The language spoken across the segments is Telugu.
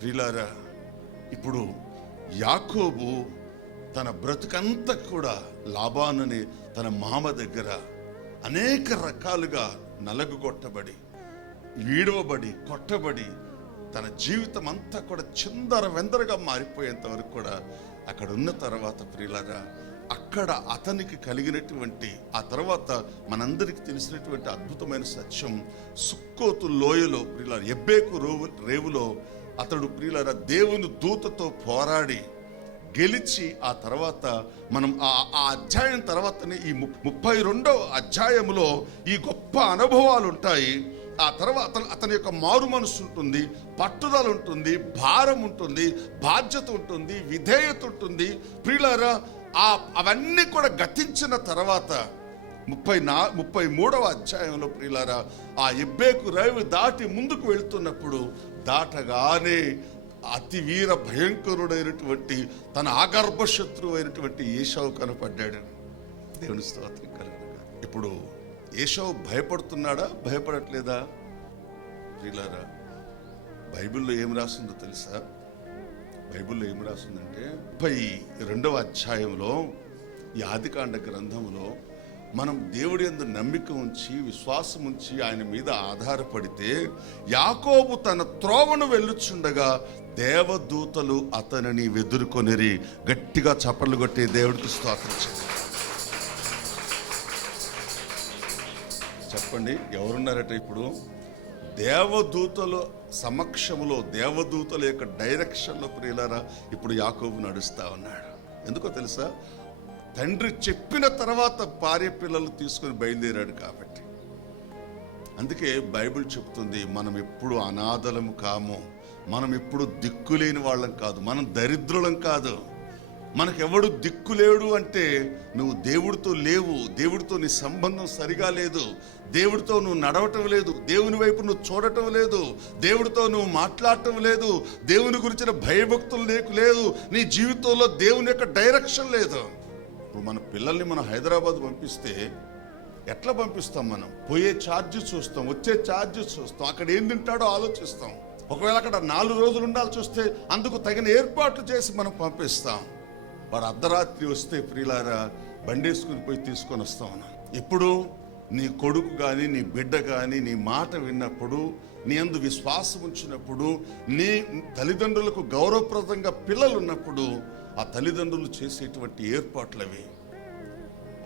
ప్రిలారా ఇప్పుడు యాకోబు తన బ్రతుకంతా కూడా లాభానని తన మామ దగ్గర అనేక రకాలుగా నలగొట్టబడి ఈడవబడి కొట్టబడి తన జీవితం అంతా కూడా చిందర వెందరగా మారిపోయేంత వరకు కూడా అక్కడ ఉన్న తర్వాత ప్రియులారా అక్కడ అతనికి కలిగినటువంటి ఆ తర్వాత మనందరికి తెలిసినటువంటి అద్భుతమైన సత్యం సుక్కోతు లోయలో ప్రియుల ఎబ్బేకు రోవు రేవులో అతడు ప్రియులర దేవుని దూతతో పోరాడి గెలిచి ఆ తర్వాత మనం ఆ ఆ అధ్యాయం తర్వాతనే ఈ ముప్పై రెండవ అధ్యాయములో ఈ గొప్ప అనుభవాలు ఉంటాయి. ఆ తర్వాత అతను అతని యొక్క మారు మనసు ఉంటుంది పట్టుదల ఉంటుంది భారం ఉంటుంది బాధ్యత ఉంటుంది విధేయత ఉంటుంది. ప్రియులారా ఆ అవన్నీ కూడా గతించిన తర్వాత ముప్పై నా ముప్పై మూడవ అధ్యాయంలో ప్రియులారా ఆ ఎబ్బేకు రైలు దాటి ముందుకు వెళ్తున్నప్పుడు దాటగానే అతి వీర భయంకరుడైనటువంటి తన ఆగర్భ శత్రువు అయినటువంటి ఏషావు కనపడ్డాడు. దేవుని స్తోత్రం కలుగునుగా. ఇప్పుడు ఏషావు భయపడుతున్నాడా? భయపడట్లేదా? ప్రియులారా బైబిల్లో ఏం రాసిందో తెలుసా? బైబిల్లో ఏం రాసిందంటే ముప్పై రెండవ అధ్యాయంలో ఈ ఆదికాండ గ్రంథంలో మనం దేవుడి ఎందు నమ్మిక ఉంచి విశ్వాసం ఉంచి ఆయన మీద ఆధారపడితే యాకోబు తన త్రోవను వెళ్ళుచుండగా దేవదూతలు అతనిని వెదురుకొనిరి గట్టిగా చప్పట్లు కొట్టి దేవుడికి స్తోత్రం చేయండి. చెప్పండి ఎవరున్నారట ఇప్పుడు? దేవదూతలు సమక్షంలో దేవదూతల యొక్క డైరెక్షన్లో ప్రియులారా ఇప్పుడు యాకోబు నడుస్తా ఉన్నాడు. ఎందుకో తెలుసా? తండ్రి చెప్పిన తర్వాత భార్య పిల్లలు తీసుకొని బయలుదేరాడు కాబట్టి. అందుకే బైబిల్ చెప్తుంది మనం ఎప్పుడు అనాథలం కాము మనం ఎప్పుడు దిక్కులేని వాళ్ళం కాదు మనం దరిద్రులం కాదు. మనకెవడు దిక్కులేడు అంటే నువ్వు దేవుడితో లేవు దేవుడితో నీ సంబంధం సరిగా లేదు దేవుడితో నువ్వు నడవటం లేదు దేవుని వైపు నువ్వు చూడటం లేదు దేవుడితో నువ్వు మాట్లాడటం లేదు దేవుని గురించిన భయభక్తులు నీకు లేదు నీ జీవితంలో దేవుని యొక్క డైరెక్షన్ లేదు. ఇప్పుడు మన పిల్లల్ని మనం హైదరాబాద్ పంపిస్తే ఎట్లా పంపిస్తాం మనం? పోయే ఛార్జ్ చూస్తాం వచ్చే ఛార్జ్ చూస్తాం అక్కడ ఏం తింటాడో ఆలోచిస్తాం. ఒకవేళ అక్కడ నాలుగు రోజులు ఉండాల్సి వస్తే అందుకు తగిన ఏర్పాట్లు చేసి మనం పంపిస్తాం. వాడు అర్ధరాత్రి వస్తే ప్రియులారా బండేసుకుని పోయి తీసుకొని వస్తాం మనం ఇప్పుడు నీ కొడుకు కానీ నీ బిడ్డ కానీ నీ మాట విన్నప్పుడు నీ అందు విశ్వాసం ఉంచినప్పుడు నీ తల్లిదండ్రులకు గౌరవప్రదంగా పిల్లలు ఉన్నప్పుడు ఆ తల్లిదండ్రులు చేసేటువంటి ఏర్పాట్లవి.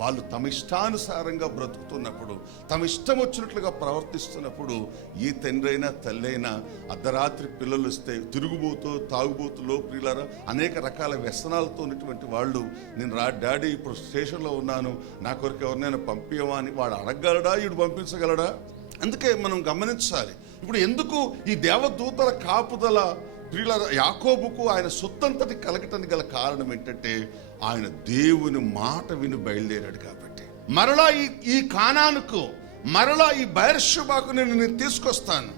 వాళ్ళు తమ ఇష్టానుసారంగా బ్రతుకుతున్నప్పుడు తమ ఇష్టం వచ్చినట్లుగా ప్రవర్తిస్తున్నప్పుడు ఏ తండ్రి అయినా తల్లి అయినా అర్ధరాత్రి పిల్లలు వస్తే తిరుగుబోతో తాగుబోతులో ప్రియులారా అనేక రకాల వ్యసనాలతో ఉన్నటువంటి వాళ్ళు నేను రా డాడీ ఇప్పుడు స్టేషన్లో ఉన్నాను నా కొరకు ఎవరినైనా పంపించవా అని వాడు అడగగలడా? వీడు పంపించగలడా? అందుకే మనం గమనించాలి. ఇప్పుడు ఎందుకు ఈ దేవదూతల కాపుదల ప్రియుల యాకోబుకు ఆయన సొత్తంతటి కలగటానికి గల కారణం ఏంటంటే ఆయన దేవుని మాట విని బయలుదేరాడు కాబట్టి. మరలా ఈ ఈ కానానుకు మరలా ఈ బైర్షుబాకు నేను నేను తీసుకొస్తాను.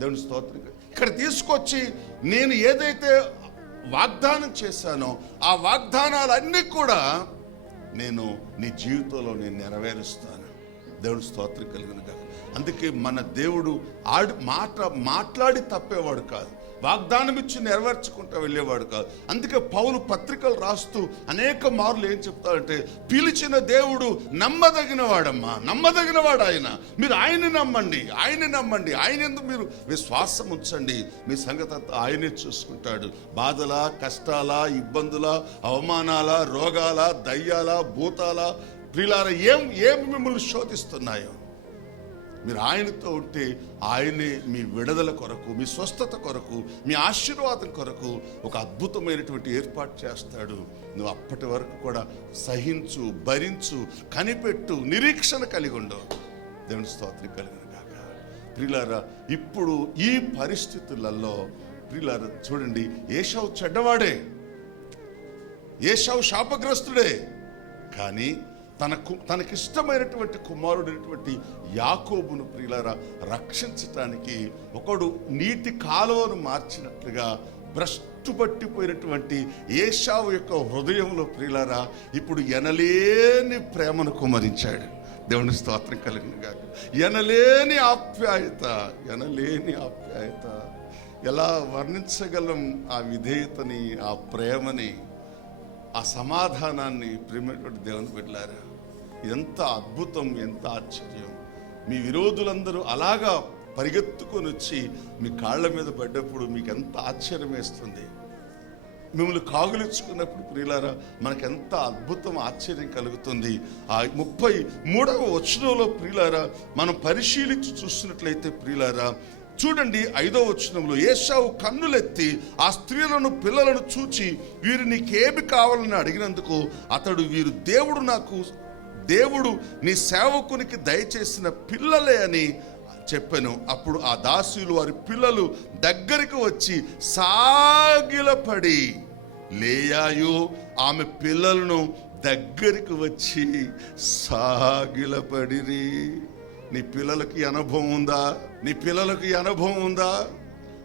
దేవుని స్తోత్రం. ఇక్కడ తీసుకొచ్చి నేను ఏదైతే వాగ్దానం చేశానో ఆ వాగ్దానాలన్నీ కూడా నేను నీ జీవితంలో నేను నెరవేరుస్తాను. దేవుడు స్తోత్రం కలిగిన కాదు అందుకే మన దేవుడు ఆడి మాట మాట్లాడి తప్పేవాడు కాదు. వాగ్దానం ఇచ్చి నెరవేర్చుకుంటూ వెళ్ళేవాడు కాదు. అందుకే పౌలు పత్రికలు రాస్తూ అనేక మార్లు ఏం చెప్తాడంటే పిలిచిన దేవుడు నమ్మదగిన వాడమ్మా నమ్మదగిన వాడు ఆయన మీరు ఆయన నమ్మండి ఆయన నమ్మండి ఆయన ఎందుకు మీరు విశ్వాసం ఉంచండి. మీ సంగతి ఆయనే చూసుకుంటాడు. బాధల కష్టాల ఇబ్బందుల అవమానాల రోగాల దయ్యాల భూతాల ప్రియులార ఏం ఏం మిమ్మల్ని శోధిస్తున్నాయో? మీరు ఆయనతో ఉంటే ఆయనే మీ విడుదల కొరకు మీ స్వస్థత కొరకు మీ ఆశీర్వాదం కొరకు ఒక అద్భుతమైనటువంటి ఏర్పాటు చేస్తాడు. నువ్వు అప్పటి వరకు కూడా సహించు భరించు కనిపెట్టు నిరీక్షణ కలిగి ఉండవు దేవుని స్తోత్రం కలిగిన కాక ప్రియులారా ఇప్పుడు ఈ పరిస్థితులలో ప్రిలారా చూడండి ఏషావు చెడ్డవాడే. ఏషావు శాపగ్రస్తుడే. కానీ తనకు తనకిష్టమైనటువంటి కుమారుడైనటువంటి యాకోబును ప్రియులారా రక్షించటానికి ఒకడు నీటి కాలువను మార్చినట్లుగా భ్రష్టు పట్టిపోయినటువంటి ఏషావు యొక్క హృదయంలో ప్రియులారా ఇప్పుడు ఎనలేని ప్రేమను కుమరించాడు దేవుని స్తోత్రం కలిగిన కాక ఎనలేని ఆప్యాయత ఎనలేని ఆప్యాయత. ఎలా వర్ణించగలం ఆ విధేయతని ఆ ప్రేమని? ఆ సమాధానాన్ని ప్రేమటువంటి దేవుని పెట్టారు ఎంత అద్భుతం ఎంత ఆశ్చర్యం. మీ విరోధులందరూ అలాగా పరిగెత్తుకొని వచ్చి మీ కాళ్ళ మీద పడ్డప్పుడు మీకు ఎంత ఆశ్చర్యం వేస్తుంది. మిమ్మల్ని కాగులించుకున్నప్పుడు ప్రియులారా మనకెంత అద్భుతం ఆశ్చర్యం కలుగుతుంది. ఆ ముప్పై మూడవ వచనంలో ప్రియులారా మనం పరిశీలించి చూస్తున్నట్లయితే ప్రియులారా చూడండి ఐదో వచనంలో ఏషావు కన్నులెత్తి ఆ స్త్రీలను పిల్లలను చూచి వీరు నీకేమి కావాలని అడిగినందుకు అతడు వీరు దేవుడు నాకు దేవుడు నీ సేవకునికి దయచేసిన పిల్లలే అని చెప్పాను. అప్పుడు ఆ దాసులు వారి పిల్లలు దగ్గరికి వచ్చి సాగిలపడి లేయాయో ఆమె పిల్లలను దగ్గరికి వచ్చి సాగిలపడిరి. నీ పిల్లలకి అనుభవం ఉందా? నీ పిల్లలకి అనుభవం ఉందా?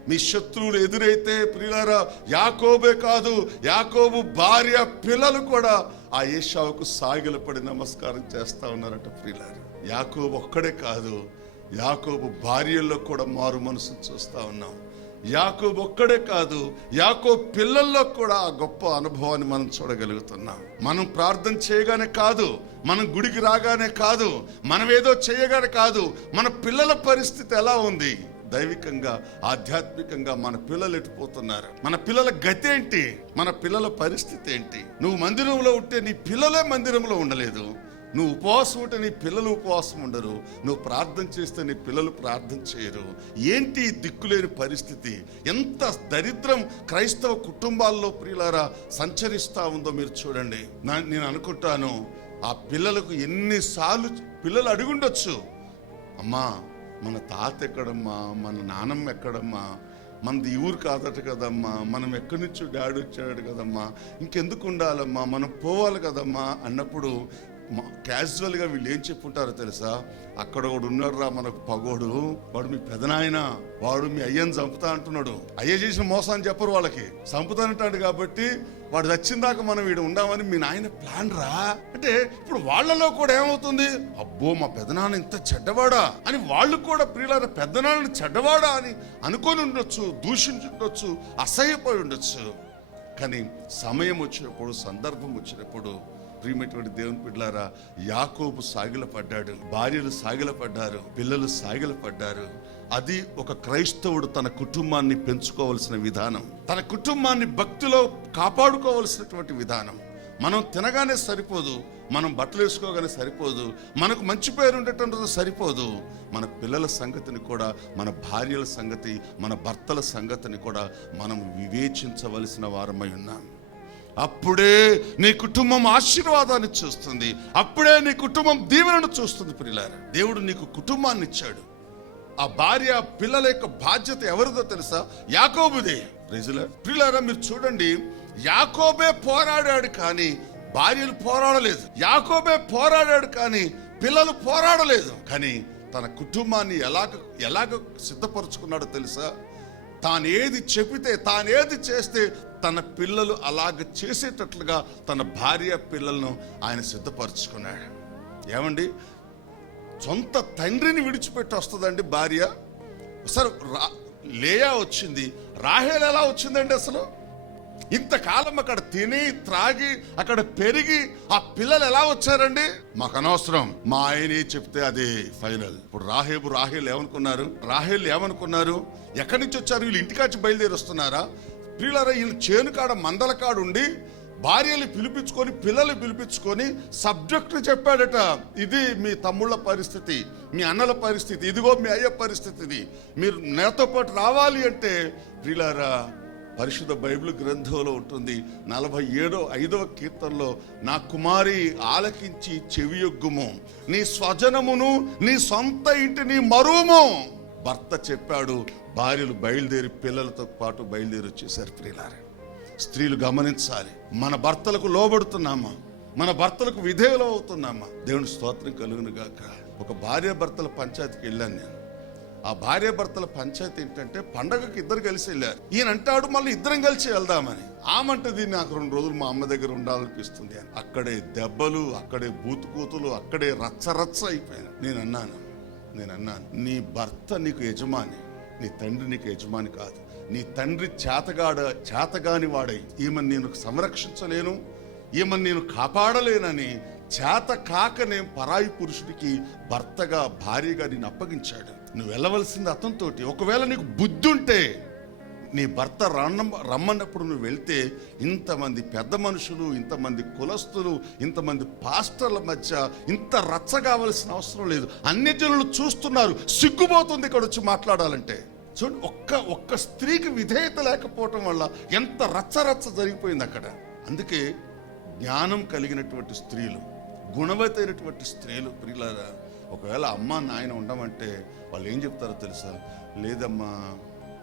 మీ శత్రువులు ఎదురైతే ప్రియులారా యాకోబే కాదు యాకోబు భార్య పిల్లలు కూడా ఆ ఏషావుకు సాగిలపడి నమస్కారం చేస్తా ఉన్నారట ప్రియులారా. యాకోబు ఒక్కడే కాదు యాకోబు భార్యల్లో కూడా మారు మనసును చూస్తా ఉన్నాం. యాకోబు ఒక్కడే కాదు యాకో పిల్లల్లో కూడా ఆ గొప్ప అనుభవాన్ని మనం చూడగలుగుతున్నాం. మనం ప్రార్థన చేయగానే కాదు మనం గుడికి రాగానే కాదు మనం ఏదో చేయగానే కాదు మన పిల్లల పరిస్థితి ఎలా ఉంది? దైవికంగా ఆధ్యాత్మికంగా మన పిల్లలు ఎటుపోతున్నారు మన పిల్లల గతి ఏంటి? మన పిల్లల పరిస్థితి ఏంటి? నువ్వు మందిరంలో ఉంటే నీ పిల్లలే మందిరంలో ఉండలేదు. నువ్వు ఉపవాసం ఉంటే నీ పిల్లలు ఉపవాసం ఉండరు. నువ్వు ప్రార్థన చేస్తే నీ పిల్లలు ప్రార్థన చేయరు. ఏంటి దిక్కులేని పరిస్థితి? ఎంత దరిద్రం క్రైస్తవ కుటుంబాల్లో ప్రియులారా సంచరిస్తా ఉందో మీరు చూడండి. నా- నేను అనుకుంటాను ఆ పిల్లలకు ఎన్నిసార్లు పిల్లలు అడుగుండొచ్చు అమ్మా మన తాత ఎక్కడమ్మా? మన నానమ్మ ఎక్కడమ్మా? మనది ఈ ఊరు కాదట కదమ్మా? మనం ఎక్కడి నుంచో డాడీ వచ్చాడు కదమ్మా? ఇంకెందుకు ఉండాలమ్మా? మనం పోవాలి కదమ్మా? అన్నప్పుడు క్యాజువల్గా వీళ్ళు ఏం చెప్పుంటారో తెలుసా? అక్కడ ఒకడు ఉన్నాడు రా మనకు పగోడు. వాడు మీ పెదనాయన? వాడు మీ అయ్యని చంపుతా అంటున్నాడు. అయ్య చేసిన మోసాన్ని చెప్పరు వాళ్ళకి. చంపుతానంటాడు కాబట్టి వాడు చచ్చిందాక మనం వీడు ఉండామని మీ నాయన ప్లాన్ రా. అంటే ఇప్పుడు వాళ్ళలో కూడా ఏమవుతుంది? అబ్బో మా పెదనాన్న ఇంత చెడ్డవాడా? అని వాళ్ళు కూడా ప్రియులార పెద్దనాన్నని చెడ్డవాడా అని అనుకొని ఉండొచ్చు దూషించుండొచ్చు అసహ్యపడి ఉండొచ్చు. కానీ సమయం వచ్చినప్పుడు సందర్భం వచ్చినప్పుడు ప్రియమైనటువంటి దేవుని బిడ్డలారా యాకోబు సాగిలపడ్డాడు భార్యలు సాగిలపడ్డారు పిల్లలు సాగిలపడ్డారు అది ఒక క్రైస్తవుడు తన కుటుంబాన్ని పెంచుకోవలసిన విధానం. తన కుటుంబాన్ని భక్తిలో కాపాడుకోవలసినటువంటి విధానం. మనం తినగానే సరిపోదు మనం బట్టలు వేసుకోగానే సరిపోదు మనకు మంచి పేరు ఉండటంతో సరిపోదు. మన పిల్లల సంగతిని కూడా మన భార్యల సంగతి మన భర్తల సంగతిని కూడా మనం వివేచించవలసిన వారమై ఉన్నాం. అప్పుడే నీ కుటుంబం ఆశీర్వాదాన్ని చూస్తుంది. అప్పుడే నీ కుటుంబం దీవెనను చూస్తుంది ప్రియులారా. దేవుడు నీకు కుటుంబాన్ని ఇచ్చాడు. ఆ భార్య పిల్లల యొక్క బాధ్యత ఎవరిదో తెలుసా? యాకోబుదే. ప్రజల ప్రియులారా మీరు చూడండి. యాకోబే పోరాడాడు కానీ భార్యలు పోరాడలేదు. యాకోబే పోరాడాడు కానీ పిల్లలు పోరాడలేదు. కానీ తన కుటుంబాన్ని ఎలాగ ఎలాగ సిద్ధపరచుకున్నాడో తెలుసా? తానేది చెబితే తానేది చేస్తే తన పిల్లలు అలాగ చేసేటట్లుగా తన భార్య పిల్లలను ఆయన సిద్ధపరచుకున్నాడు. ఏమండి? సొంత తండ్రిని విడిచిపెట్టి వస్తుందండి భార్య? సరే రా లేయా వచ్చింది? రాహేల్ ఎలా వచ్చిందండి అసలు? ఇంతకాలం అక్కడ తిని త్రాగి అక్కడ పెరిగి ఆ పిల్లలు ఎలా వచ్చారండి? మాకు అనవసరం మా ఆయనే చెప్తే అదే ఫైనల్. ఇప్పుడు రాహేబు రాహేల్ ఏమనుకున్నారు? రాహేల్ ఏమనుకున్నారు? ఎక్కడి నుంచి వచ్చారు? వీళ్ళు ఇంటికాచి బయలుదేరి వస్తున్నారా ప్రియులారా వీళ్ళు చేను కాడ మందల ఉండి భార్యలు పిలిపించుకొని పిల్లలు పిలిపించుకొని సబ్జెక్టు చెప్పాడట. ఇది మీ తమ్ముళ్ళ పరిస్థితి మీ అన్నల పరిస్థితి ఇదిగో మీ అయ్య పరిస్థితి మీరు నాతో పాటు రావాలి అంటే ప్రియులారా పరిశుద్ధ బైబిల్ గ్రంథంలో ఉంటుంది. నలభై ఏడో ఐదవ కీర్తనలో నా కుమారి ఆలకించి చెవియొగ్గుము. నీ స్వజనమును నీ సొంత ఇంటిని మరువుము భర్త చెప్పాడు భార్యలు బయలుదేరి పిల్లలతో పాటు బయలుదేరి వచ్చేసారు ప్రియులారా. స్త్రీలు గమనించాలి మన భర్తలకు లోబడుతున్నామా? మన భర్తలకు విధేయులు అవుతున్నామా? దేవుని స్తోత్రం కలుగును గాక ఒక భార్య భర్తల పంచాయతీకి వెళ్ళాను నేను. ఆ భార్య భర్తల పంచాయతీ ఏంటంటే పండగకి ఇద్దరు కలిసి వెళ్ళారు. ఈయన అంటాడు మళ్ళీ ఇద్దరం కలిసి వెళ్దామని. ఆమంటది నాకు రెండు రోజులు మా అమ్మ దగ్గర ఉండాలనిపిస్తుంది అని. అక్కడే దెబ్బలు అక్కడే బూతుకూతులు అక్కడే రచ్చరచ్చ అయిపోయాను. నేను అన్నాను నేను అన్నాను నీ భర్త నీకు యజమాని నీ తండ్రి నీకు యజమాని కాదు. నీ తండ్రి చేతగాడ చేతగాని వాడై ఈమెను నేను సంరక్షించలేను ఈమెను నేను కాపాడలేనని చేత కాక నేను పరాయి పురుషుడికి భర్తగా భార్యగా నేను అప్పగించాడు. నువ్వు వెళ్ళవలసింది అతనితోటి. ఒకవేళ నీకు బుద్ధి ఉంటే నీ భర్త రన్న రమ్మన్నప్పుడు నువ్వు వెళ్తే ఇంతమంది పెద్ద మనుషులు ఇంతమంది కులస్తులు ఇంతమంది పాస్టర్ల మధ్య ఇంత రచ్చ కావలసిన అవసరం లేదు. అన్ని జనులు చూస్తున్నారు. సిగ్గుపోతుంది ఇక్కడ వచ్చి మాట్లాడాలంటే. చూడండి ఒక్క ఒక్క స్త్రీకి విధేయత లేకపోవటం వల్ల ఎంత రచ్చ రచ్చ జరిగిపోయింది అక్కడ. అందుకే జ్ఞానం కలిగినటువంటి స్త్రీలు గుణవతైనటువంటి స్త్రీలు ప్రియులారా ఒకవేళ అమ్మ నాయన ఉండమంటే వాళ్ళు ఏం చెప్తారో తెలుసా? లేదమ్మా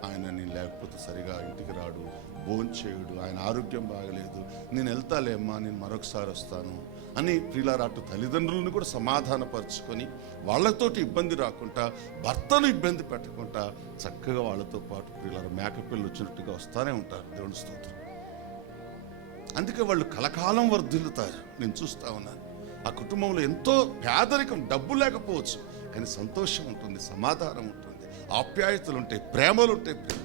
ఆయన నేను లేకపోతే సరిగా ఇంటికి రాడు భోంచేయుడు ఆయన ఆరోగ్యం బాగలేదు నేను వెళ్తాలే అమ్మా నేను మరొకసారి వస్తాను అని ప్రిలారాటు అటు తల్లిదండ్రులను కూడా సమాధానపరుచుకొని వాళ్ళతోటి ఇబ్బంది రాకుండా భర్తను ఇబ్బంది పెట్టకుండా చక్కగా వాళ్ళతో పాటు ప్రియులారా మేకపిల్లలు వచ్చినట్టుగా వస్తూనే ఉంటారు. దేవుని స్తోత్రం. అందుకే వాళ్ళు కలకాలం వర్ధిల్లుతారు. నేను చూస్తా ఉన్నాను. ఆ కుటుంబంలో ఎంతో పేదరికం డబ్బు లేకపోవచ్చు. కానీ సంతోషం ఉంటుంది సమాధానం ఉంటుంది. ఆప్యాయతలు ఉంటాయి ప్రేమలు ఉంటాయి ప్రేమ.